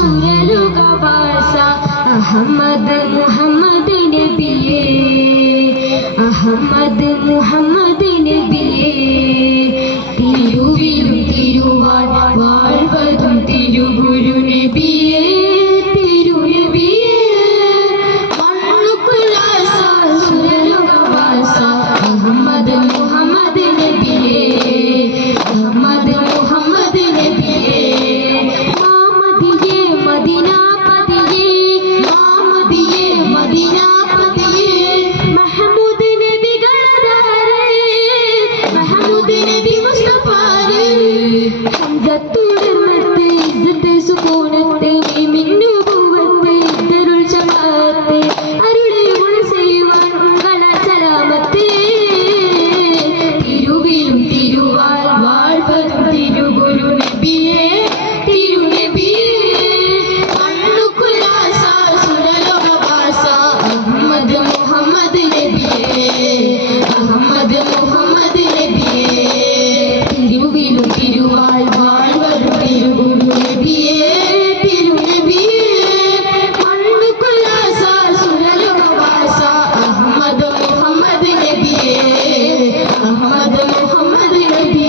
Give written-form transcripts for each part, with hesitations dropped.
സുരലുകവാസ അഹമ്മദ് മുഹമ്മദ് നബിയേ അഹമ്മദ് മുഹമ്മദ് നബിയേ തിരുവിലും തിരുവാൾ വാഴ്വതും തിരുഗുരു നബിയേ തിരുനബിയേ മണ്ണുകുലാസ സുരലുകവാസ അഹമ്മദ് മുഹമ്മദ് നബിയേ അഹമ്മദ് മുഹമ്മദ് നബിയേ മാമദിയേ മദീനാപതിയേ മാമദിയേ മദീനാപതിയേ മഹമൂദ് നബികളാരേ മഹമൂദ് നബി മുസ്തഫാരേ ഹംസത്തുടർമത്ത് ഇസ്സത്ത് സുകൂനത്ത് മിന്നുബുവത്ത് ഇദ്ദരുൽ ജമാഅത്ത് അരുളി ഉൾസെയ്വാൻ ഉങ്ങള സലാമത്ത് തിരുവിലും തിരുവാൽ വാഴ്വതും തിരുഗുരു നബിയേ തിരുനബിയേ മണ്ണുകുലാസ സുരലോകവാസ അഹമ്മദ് മുഹമ്മദ് നബിയേ അഹമ്മദ് മുഹമ്മദ് നബിയേ തിരുവിലും തിരുവാൽ വാഴ്വതും തിരുഗുരു നബിയേ തിരുനബിയേ മണ്ണുകുലാസ സുരലോകവാസ അഹമ്മദ് മുഹമ്മദ് നബിയേ അഹമ്മദ് മുഹമ്മദ് നബിയേ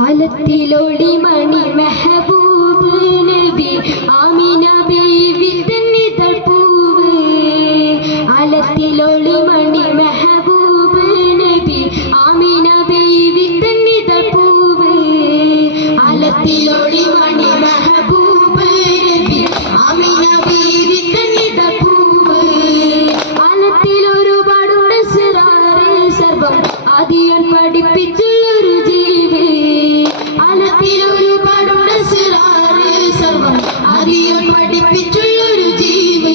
ആലത്തിലൊളി മണി മെഹബൂബ് നബി ആമിന ബീവി തന്നിതൾ പൂവ് ആലത്തിലൊളി മണി മെഹബൂബ് നബി ആമിന ബീവി തന്നിതൾ പൂവ് ആലത്തിലൊളി മണി മെഹബൂബ് നബി ആമിന ബീവി തന്നിതൾ പൂവ് ആലത്തിലൊരുപാടുണ്ട് സിറാറ് സർവം ആദിയൻ പഠിപ്പിച്ചുള്ളൊരു ജീവ് ആലത്തിലൊരുപാടുണ്ട് സിറാറ് സർവം ആദിയൻ പഠിപ്പിച്ചുള്ളൊരു ജീവ്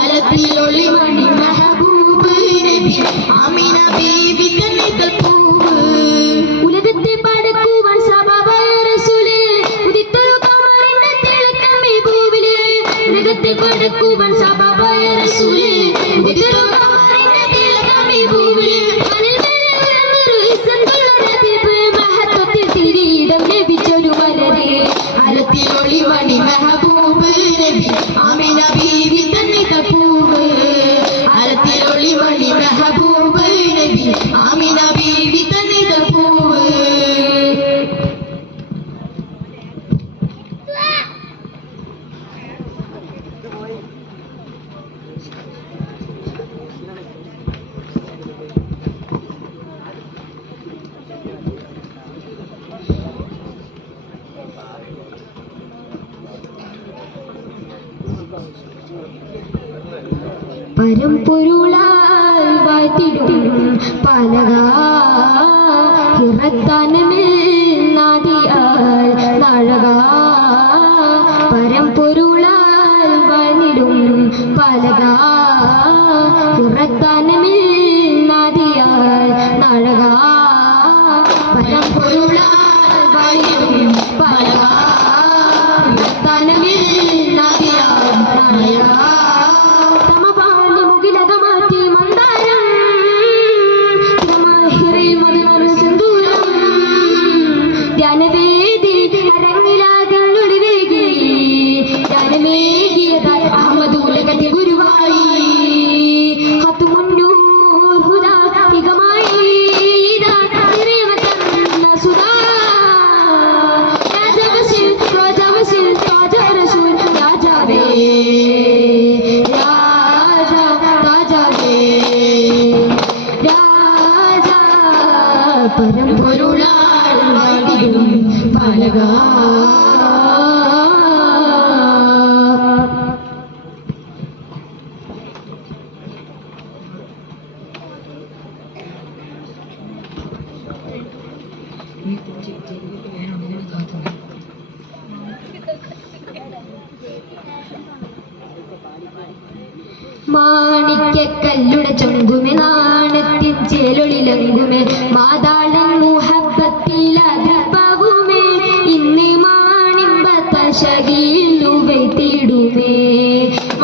ആലത്തിലൊളി മണി മെഹബൂബ് നബി ആമിന ബീവി തന്നിതൾ പൂവ് ഉലകത്തെ പടക്കുവാൻ സബബായ റസൂലേ ഉദിത്തൊരു കമറിന്റെ തിളക്കം ഈ ഭൂവില് ഉലകത്തെ പടക്കുവാൻ സബബായ റസൂലേ ഉദിത്തൊരു കമറിന്റെ തിളക്കം ഈ ഭൂവില് അനിൽ മേലെ ഉയർന്നൊരു ഇസ്സത്തുള്ള ഹബീബ് മഹത്വത്തിൽ കിരീടം ലഭിച്ചൊരു വരരെ ആലത്തിലൊളി മണി മെഹബൂബ് നബി ആമിന ബീവി തന്നിതൾ പൂവ് ആലത്തിലൊളി മണി മെഹബൂബ് നബി ആമിന ബീവി തന്നിതൾ പൂവ് പരമ്പൊരുളാൽ വാഴ്ത്തിടും പലക ഹിറത്താനമിൽ നാദിയാൽ നാഴക പരമ്പൊരുളാൽ വാഴ്ന്നിടും പലക ഹിറത്താനമിൽ നാദിയാൽ നാഴക പരമ്പൊരുളാൽ വാഴ്ന്നിടും പലക ഹിറത്താനമിൽ നാദിയാൽ നാഴക പരമ്പൊരുളാൽ വാഴ്ത്തിടും പലക മാണിക്യക്കല്ലുടെ ചൊങ്കുമെ നാണത്തിൻ ചേലൊളിലങ്കുമെ മാതാളൻ മുഹബത്തിലകപ്പവുമേ ഇന്ന് മാണിമ്പത്തശകിലുവൈ തീടുമേ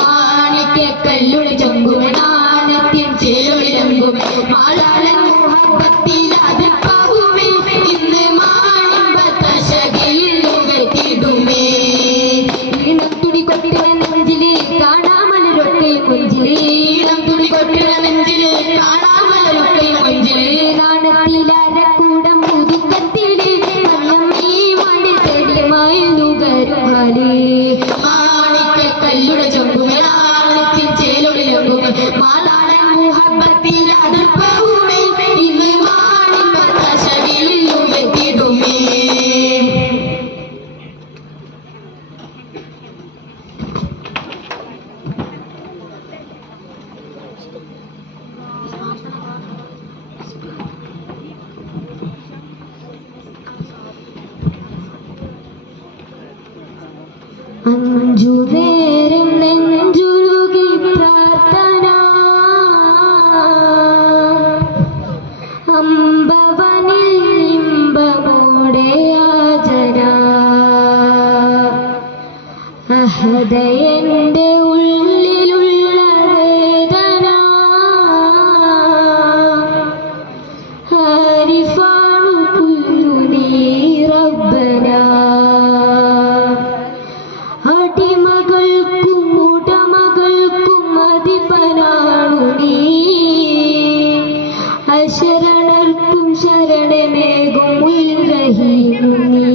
മാണിക്യക്കല്ലുടെ ചൊങ്കുമെ നാണത്തിൻ ചേലൊളിലങ്കുമെ മാതാളൻ മുഹബത്തിലകപ്പവുമേ ഇന്ന് മാണിമ്പത്തശകിലുവൈ തീടുമേ ഈണം തുടി കൊട്ടിട നെഞ്ചില് കാണാമലരൊക്കെ മുഞ്ചില് ഈണം തുടി കൊട്ടിട നെഞ്ചില് കാണാമലരൊക്കെ മുഞ്ചില് നാണത്തിലരക്കൂടം പുതുക്കത്തില് മഞ്ഞമ്മീ മണി തെടിയമായി നുകരുമാല് മാണിക്യക്കല്ലുടെ ചൊങ്കുമെ നാണത്തിൻ ചേലൊളിലങ്കുമെ മാതാളൻ മുഹബത്തിലകപ്പവുമേ ഇന്ന് മാണിമ്പത്തശകിലുവൈ തീടുമേ അഞ്ചു നേരം നെഞ്ചുരുകി പ്രാർത്ഥന അമ്പവനിൽ ഇമ്പമോടെ യാചന അഹദയന്റെ ഉള്ളിലുള്ള വേദന ആരിഫാണു കുല്ലു നീ റബ്ബന അടിമകൾക്കും ഉടമകൾക്കും അധിപനാണു നീ അശരണർക്കും ശരണമേകും ഉൽറഹീമു നീ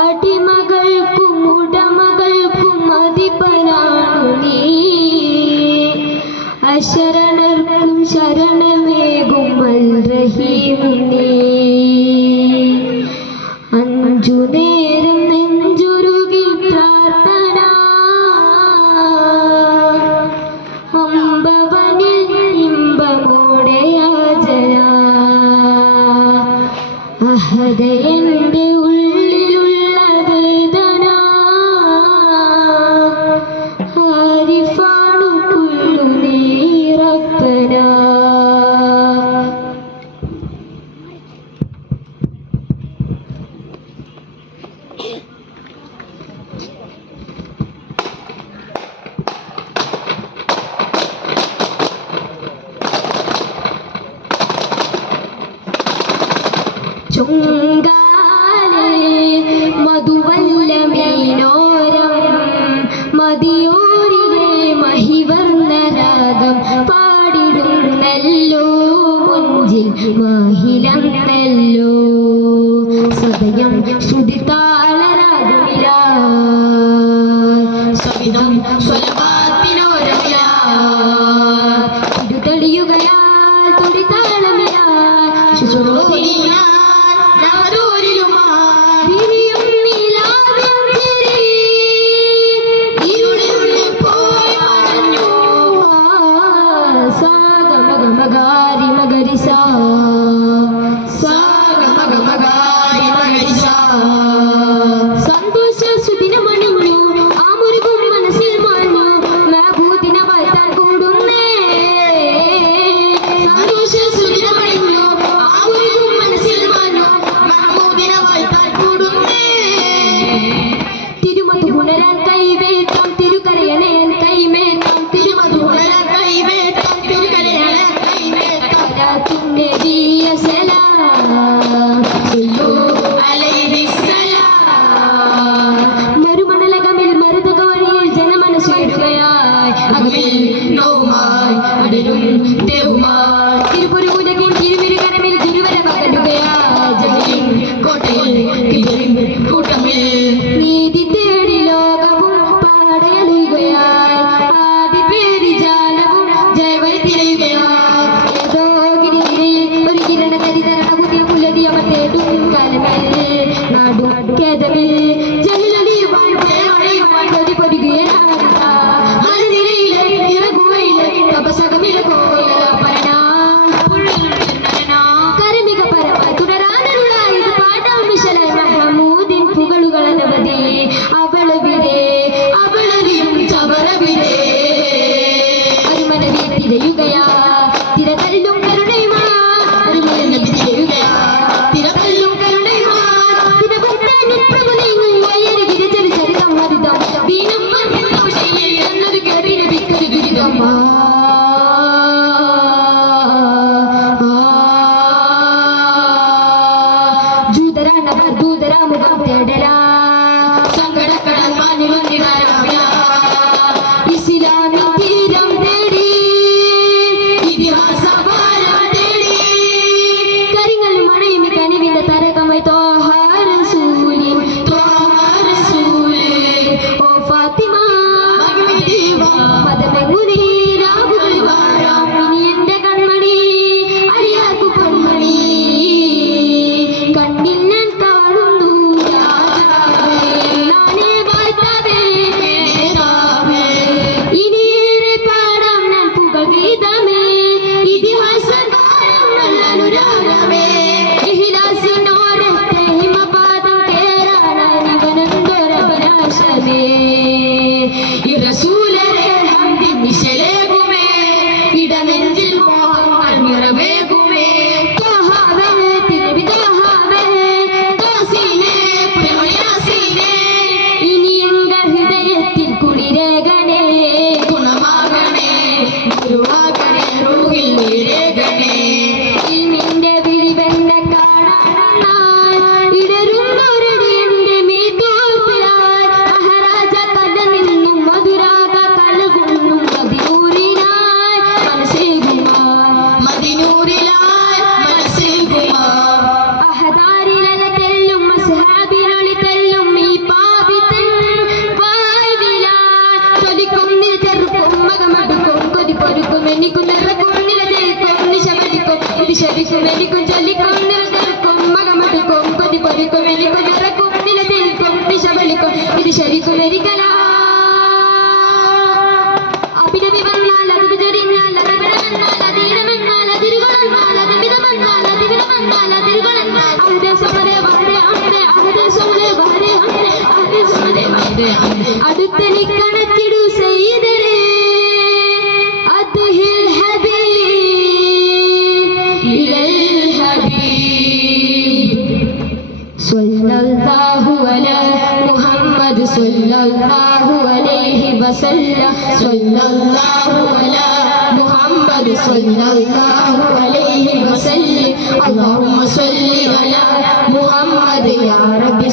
അടിമകൾക്കും ഉടമകൾക്കും അധിപനാണു നീ അശരണർക്കും ശരണമേകും അൽറഹീമു നീ അഞ്ചു നേരം നെഞ്ചുരുകി പ്രാർത്ഥന അമ്പവനിൽ ഇമ്പമോടെ യാചന അഹദയന്റെ ഉള്ളിലുള്ള വേദന ആരിഫാണു കുല്ലു നീ റബ്ബന ചുങ്കാലേ മധുവല്ല മീനോരം മതിയോരിലെ മഹിവർണ്ണരാഗം പാടിടുന്നല്ലോ മുഞ്ചിൽ മാഹിലന്നല്ലോ സദയം ശ്രുതിതാളരാഗമില സവിധം സ്വലപാത്തിനോരമില ഇടുതളിയുകയാൽ തുടിതാളമില ശുശ്രൂതിയ സന്തോഷ സുദിനമണിഞ്ഞു ആ മുരുകും മനസ്സിൽ മാഞ്ഞു മഹബൂദിന വാഴ്ത്താൻ കൂടുന്നേ സന്തോഷ സുദിനമണിഞ്ഞു ആ മുരുകും മനസ്സിൽ മാഞ്ഞു മഹബൂദിന വാഴ്ത്താൻ കൂടുന്നേ തിരുമധു ഉണരാൻ കൈവേത്താം തിരുകരയണേൻ കൈമേത്താം തിരുമധു ഉണരാൻ കൈവേത്താം തിരുകരയണേൻ കൈമേത്താം തുന്നബിയ സലാം മരുമണലകമിൽ മരുതകവഴിയിൽ ജനമനസ്സുയരുകയായി അകമിൽ നോവുമായി അടരും ദേവുമായി തിരുപുരുകുലകിൻ തിരുമിരുകരമിൽ തിരുവര പകരുകയായി ജഗലിൻ കോട്ടയിൽ കിബിറിൻ കൂട്ടമിൽ നീതി തേടി ലോകവും പാടയലുകയായി ആദി പേരി ജാലവും ജയവരി തിരയുകയായി ഏതോ ഗിരിയിൽ ഒരു കിരണ തരിതരണ പുതിയ പുലരിയവർ തേടും കലമൽ നാടും കേതമിൽ ജലലിയുവാൻ പേരൊഴയുവാൻ കൊതി പൊരുകയാണിതാ മലനിരയിലെ ഇറകുവയിലെ തപസകമിലെ കോയപരണ കരമിക പരമായി തുടരാനുള്ള ഇത് പാടാം വിശലായി മഹമൂദിൻ പുകളുകൾ അനവധി അവളവിരെ മുഖം തേടലാ സങ്കടക്കടൽ മാഞ്ഞുകൊണ്ടിടാനാവില്ല ഇസ്ലാമിൻ തീരം തേടി ഇതിഹാസ പാലം തേടി കരിങ്ങൾ മണയും കനിവിന്റെ തരകമായി ത്വാഹ റസൂലി ഓ ഫാത്തിമ മതമെങ്ങുനീ രാവുകൾ വാഴാം ഇനി എന്റെ കൺമണി അടിയാർക്കു പൊന്മണി കണ്ണിൽ ഞാൻ കാണുന്നു രാജാവേ നാനേ വാഴ്ത്താവേ ഇനിയേറെ പാടാം ഞാൻ പുകൾ ഗീതമേ ഇതിഹാസ ഗാനം നല്ല അനുരാഗമേ ഇഹ്ലാസിനോരത്തെ ഹിമപാദം കേറാനായി ഇവനെന്തൊരഭിലാഷമേ ഈ റസൂലരെ ഹംദിൻ നിശലേകുമേ ഇടനെഞ്ചിൽ മോഹങ്ങൾ നിറവേകുമേ ത്വഹാവേ തിരുവി ത്വഹാവേ ത്വസീനേ പ്രമയാസീനേ ഇനി എന്റെ ഹൃദയത്തിൽ കുളിരേകണേ ഗുണമാകണേ ഗുരുവാകണേ റൂഹിൽ നീരേകണേ ഇൽമിന്റെ വിളിവെന്നെ കാണാനായി ഇടരുന്നൊരടി എന്റെ മീതോർപ്പിലായി മഹാരാജ കല നിന്നും മധുരാഗ കലകുന്നും മതിനൂറിനായി മനസ്സേകുമാ അഹദാരിലല തെല്ലും അസ്ഹാബിനൊളി തെല്ലും ഈ പാപിതൻ വായ്വിലായി ചൊലിക്കൊന്നിൽ ചെറുക്കും മകമടുക്കും കൊതിപ്പൊരുക്കും എനിക്കും നിറക്കും നിലനിൽക്കും നിശമടിക്കും ഇത് ശരിക്കും എനിക്കും ചൊല്ലിക്കും നിലനിൽക്കും മകമടുക്കും കൊതിപ്പൊരുക്കും എനിക്കും നിറക്കും നിലനിൽക്കും നിശമടിക്കും ഇത് ശരിക്കും എനിക്കലാ അഭിനവി വന്നാൽ അത് വിചരിഞ്ഞാൽ അത് വിടമെന്നാൽ അതിടമെന്നാൽ അതിരുകളെന്നാൽ അത് വിധമെന്നാൽ അതിവിടമെന്നാൽ അതിരുകളെന്നാൽ അഹദേ സമരേ വഹദേ അഹദേ അഹദേ സമരേ വഹദേ അഹദേ അഹദേ സമരേ വഹദേ അഹദേ അടുത്തെനിക്കണച്ചിടു സയ്യിദരേ അദ്ഹിൽ ഹബീബ് ഇലൽ ഹബീബ് സ്വല്ലല്ലാഹു അലാ മുഹമ്മദ് സ്വല്ലല്ലാഹു അലൈഹി വസല്ലം സ്വല്ലല്ലാഹു അലാ മുഹമ്മദ് സ്വല്ലല്ലാഹു അലൈഹി വസല്ലം അല്ലാഹുമ്മ സ്വല്ലി അലാ മുഹമ്മദ് യാ റബ്ബി